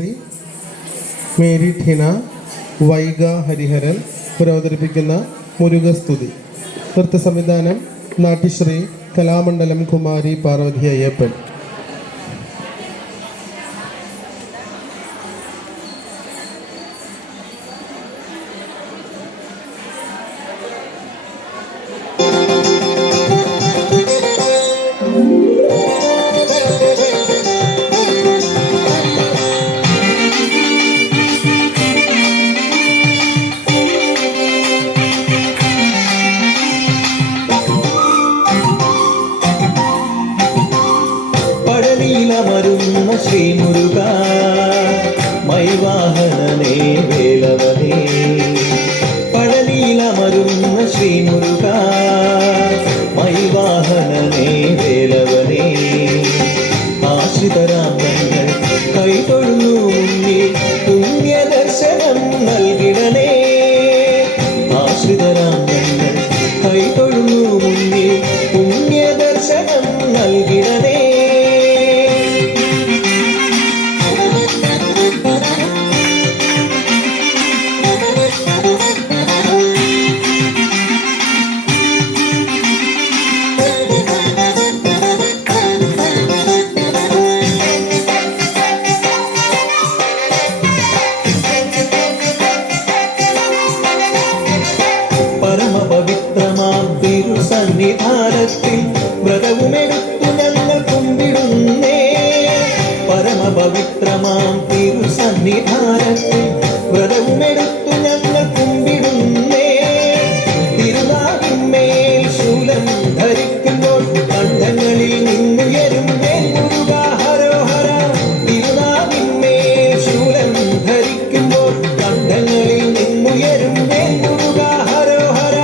Shri Mary ഠിന Vaiga Hariharan അവതരിപ്പിക്കുന്ന മുരുകസ്തുതി. നൃത്ത സംവിധാനം നാട്യശ്രീ കലാമണ്ഡലം കുമാരി പാർവതി അയ്യപ്പൻ. മരുന്ന ശ്രീ മുരുക മൈവാഹനനേ വേലവനേ, പഴനീലമരുന്ന ശ്രീ മുരുക മൈവാഹനനേ വേലവനേ, ആശ്രിതരാമങ്ങൾ കൈതൊഴുന്നു മുന്നിൽ പുണ്യദർശനം നൽകിടണേ, ആശ്രിതരാമങ്ങൾ കൈതൊഴുന്നു മുന്നിൽ പുണ്യദർശനം നൽകിടണേ. പരമപവിത്രമാം തിരുസന്നിധാനത്തിൽ വ്രതവുമെടുത്തു ഞങ്ങൾ കുമ്പിടുന്നേ, പരമപവിത്രമാം തിരുസന്നിധാനത്തിൽ വ്രതവുമെടുത്തു ഞങ്ങൾ കുമ്പിടുന്നേ, തിരുനാളിന്മേൽ ശൂലം ധരിക്കുമ്പോൾ കണ്ഠങ്ങളിൽ നിന്നുയരും മുരുക ഹരോഹര, തിരുനാളിന്മേൽ ശൂലം ധരിക്കുമ്പോൾ കണ്ഠങ്ങളിൽ നിന്നുയരും മുരുക ഹരോഹര.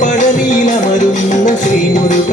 പഴനീലമരുന്ന ശ്രീ മുരുക